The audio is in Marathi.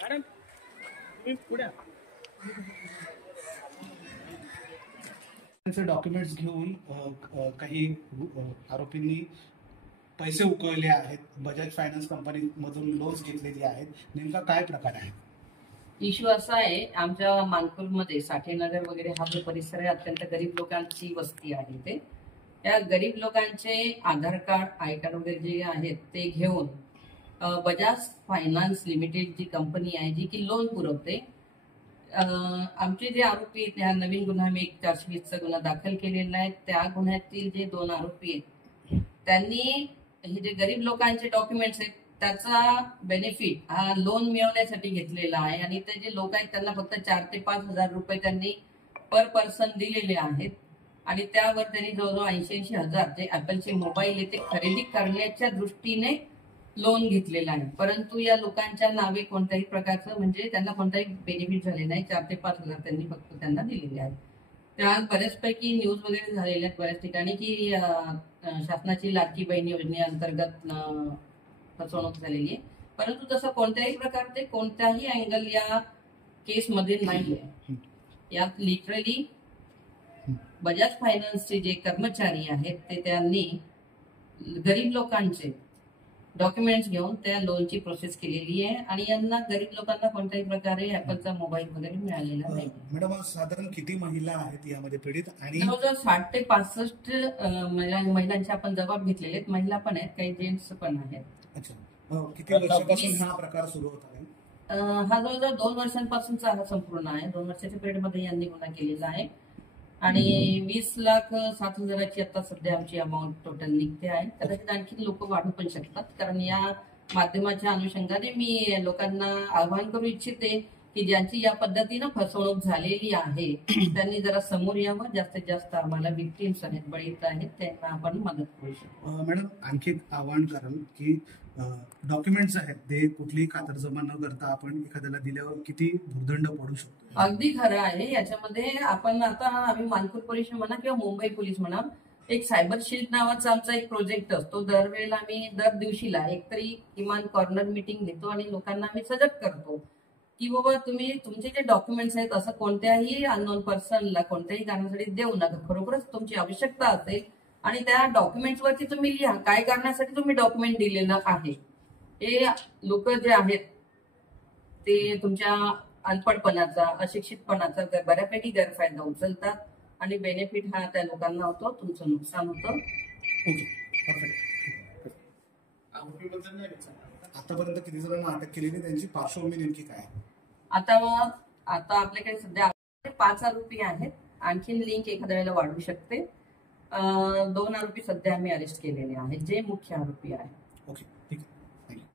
मॅडम तुम्ही पुढे डॉक्युमेंट्स घेऊन काही आरोपींनी पैसे उकळले आहेत, बजाज फायनान्स कंपनी मधून लोन्स घेतलेली आहेत. नेमका काय प्रकार आहे? इश्यू असा आहे, आमच्या मानपूरमध्ये साठेनगर वगैरे हा जो परिसर आहे अत्यंत गरीब लोकांची वस्ती आहे. त्या गरीब लोकांचे आधार कार्ड, आय कार्ड वगैरे जे आहेत ते घेऊन बजाज फायनान्स लिमिटेड जी कंपनी आहे जी की लोन पुरवते, आमचे जे आरोपी आहेत त्या नवीन गुन्हा मी 420चा गुन्हा दाखल केलेला आहे. त्या गुन्ह्यातील जे 2 आरोपी आहेत त्यांनी हे जे गरीब लोकांचे डॉक्युमेंट्स आहेत त्याचा बेनिफिट हा लोन मिळवण्यासाठी घेतलेला आहे आणि ते जे लोक आहेत त्यांना फक्त 4 ते 5 हजार रुपये त्यांनी पर पर्सन दिलेले आहेत आणि त्यावर त्यांनी जवळजवळ 80 हजार जे ऍपलचे मोबाईल आहे ते खरेदी करण्याच्या दृष्टीने लोन घेतलेला आहे. परंतु या लोकांच्या नावे कोणत्याही प्रकारचं म्हणजे त्यांना कोणताही बेनिफिट झाले नाही. 4 ते 5 हजार त्यांनी फक्त त्यांना दिलेले आहेत. त्या बऱ्याचपैकी न्यूज वगैरे झालेल्या आहेत बऱ्याच ठिकाणी की शासनाची लाडकी बहीण योजनेअंतर्गत फसवणूक झालेली आहे. परंतु तसं कोणत्याही प्रकारचे कोणत्याही अँगल या केसमध्ये नाहीये. यात लिटरली बजाज फायनान्सचे जे कर्मचारी आहेत ते त्यांनी गरीब लोकांचे डॉक्युमेंट्स घेऊन त्या लोनची प्रोसेस केलेली आहे आणि यांना गरीब लोकांना कोणत्याही प्रकारे ऍपलचा मोबाईल वगैरे मिळालेला नाही. मॅडम, साधारण किती महिला आहेत यामध्ये पीडित? आणि जवळजवळ 60 ते 65 महिलांचे आपण जबाब घेतलेले आहेत. महिला पण आहेत, काही जेंट्स पण आहेत. अच्छा, किती वर्षापासून हा प्रकार सुरू होत आहे? हा जवळजवळ 2 वर्षांपासूनचा हा संपूर्ण आहे. 2 वर्षाच्या पिरियडमध्ये यांनी गुन्हा केलेला आहे आणि 20,07,000ची आता सध्या आमची अमाऊंट टोटल निघते आहे. कदाचित आणखी लोक वाढू पण शकतात, कारण या माध्यमाच्या अनुषंगाने मी लोकांना आवाहन करू इच्छिते की ज्यांची या पद्धतीनं फसवणूक झालेली आहे त्यांनी जरा समोर यावं. जास्तीत जास्त आम्हाला विक्टिम्स आहेत, बळीत आहेत, त्यांना आपण मदत करू शकतो. मॅडम, आणखी आवाहन कराल की डॉक्युमेंट्स आहेत ते कुठलीही खातरजमा न करता आपण एखाद्याला दिल्यावर किती भूर्दंड पडू शकतो? अगदी खरं आहे. याच्यामध्ये आपण आता आम्ही मानपूर पोलीस म्हणा किंवा मुंबई पोलीस म्हणा, एक सायबर शील्ड नावाचा आमचा एक प्रोजेक्ट असतो. दरवेळेला आम्ही दर दिवशीला एकतरी किमान कॉर्नर मीटिंग घेतो आणि लोकांना आम्ही सजग करतो की बाबा तुम्ही तुमचे जे डॉक्युमेंट्स आहेत असं कोणत्याही अननोन पर्सनला कोणत्याही कारणासाठी देऊ नका. खरोखरच तुमची आवश्यकता असेल आणि त्या डॉक्युमेंट्स वरती तुम्ही लिहा काय कारणासाठी तुम्ही डॉक्युमेंट दिलेलं आहे. हे लोक जे आहेत ते तुमच्या अनपडपणाचा, अशिक्षितपणाचा बऱ्यापैकी गैरफायदा उचलतात आणि बेनिफिट हा त्या लोकांना होतो, तुमचं नुकसान होतं. आतापर्यंत किती जणांना अटक केलेली, त्यांची पार्श्वभूमी नेमकी काय? आता आपल्याकडे सध्या 5 आरोपी आहेत. आणखीन लिंक एखाद्या वेळेला वाढू शकते. 2 आरोपी सध्या आम्ही अरेस्ट केलेले आहेत जे मुख्य आरोपी आहेत. ओके.